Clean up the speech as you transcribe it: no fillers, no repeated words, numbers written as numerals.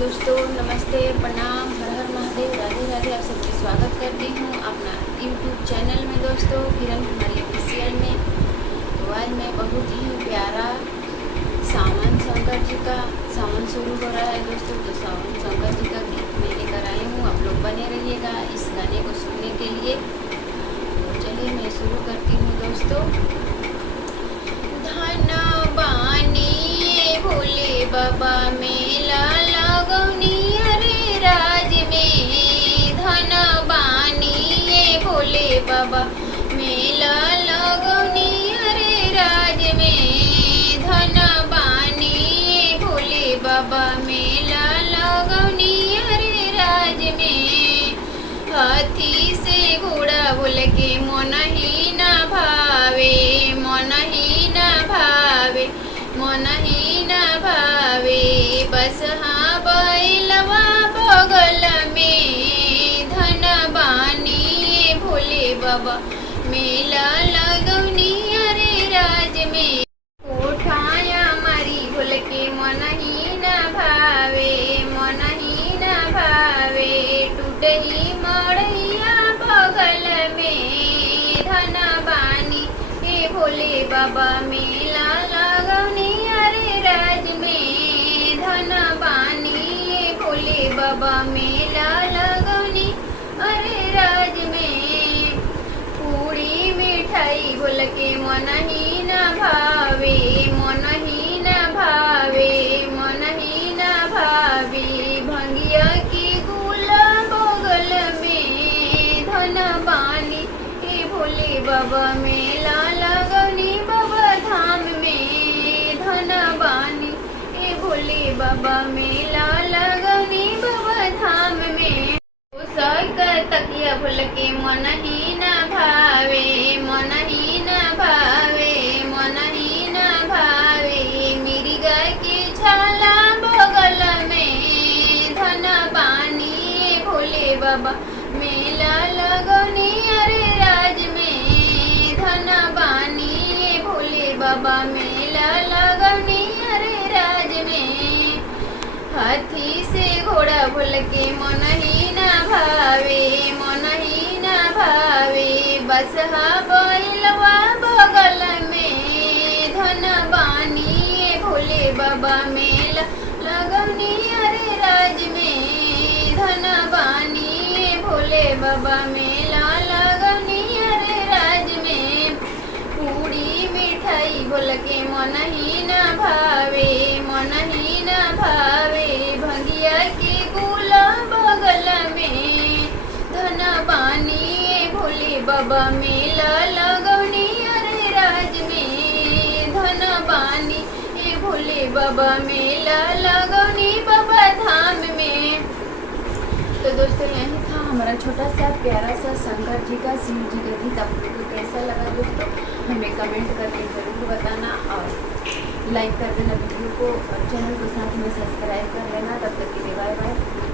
दोस्तों, नमस्ते, प्रणाम, हर हर महादेव, राधे राधे। आप सबका स्वागत करती हूँ अपना यूट्यूब चैनल में दोस्तों, किरण कुमारी ऑफिशियल में। तो आज मैं बहुत ही प्यारा सावन शंकर जी का सावन शुरू हो रहा है दोस्तों। तो सावन शंकर जी का गीत मैं लेकर आई हूँ, आप लोग बने रहिएगा इस गाने को सुनने के लिए। तो चलिए मैं शुरू करती हूँ दोस्तों। धन बानी भोले बाबा मेला लगौनी अरे राज में, धन बानी भोले बाबा मेला लगौनी अरे राज में, धन बानी भोले बाबा मेला लगौनी अरे राज में। हाथी से घोड़ा बोल के मन ही न भावे, मन ही न भावे, मन ही न भावे। बस हाँ बैलवा बगल में, धन बानी भोले बाबा मेला लगौनी अरे राज में। उठाया मारी भोल के मन ही न भावे, मन ही न भावे। टूट ही मड़ैया बगल में, धन बानी भोले बाबा मेला लगौनी अरे राज में, धन बानी भोले बाबा मेला लगौनी अरे राज में। पूरी मिठाई बोल के मन ही न भावे, मन ही न भावे, मन ही न भावे। भंगिया की गुला बगल में, धन बानी भोले बाबा मेला लगौनी बाबा धाम में, धन बानी भोले बाबा मेला लगौनी बाबा धाम में। तकिया भूल के मन ही न भावे, मन ही न भावे, मन ही न भावे। मेरी गाय की छाला बगल में, धन बानी भोले बाबा मेला लगौनी अरे राज में, धन बानी भोले बाबा मेला लगौनी अरे राज में। हाथी से घोड़ा बोल के मन ही न भावे, मन ही न भावे। बस हाँ बैलवा बगल में, धन बानी भोले बाबा मेला लगौनी अरे राज में, धन बानी भोले बाबा मेला लगौनी अरे राज में। पूरी मिठाई बोल के मन ही न भावे, मन ही न भावे। भंगिया की गुला बगल में, धन बानी भोले बाबा मेला लगौनी अरे राज में, धन बानी भोले बाबा मेला लगौनी बाबा धाम में। तो दोस्तों यही था हमारा छोटा सा प्यारा सा शंकर जी का शिव जी का गीत। आप लोगों को कैसा लगा दोस्तों हमें कमेंट करके ज़रूर बताना, और लाइक कर देना वीडियो को, और चैनल को साथ में सब्सक्राइब कर लेना। तब तक के लिए बाय बाय।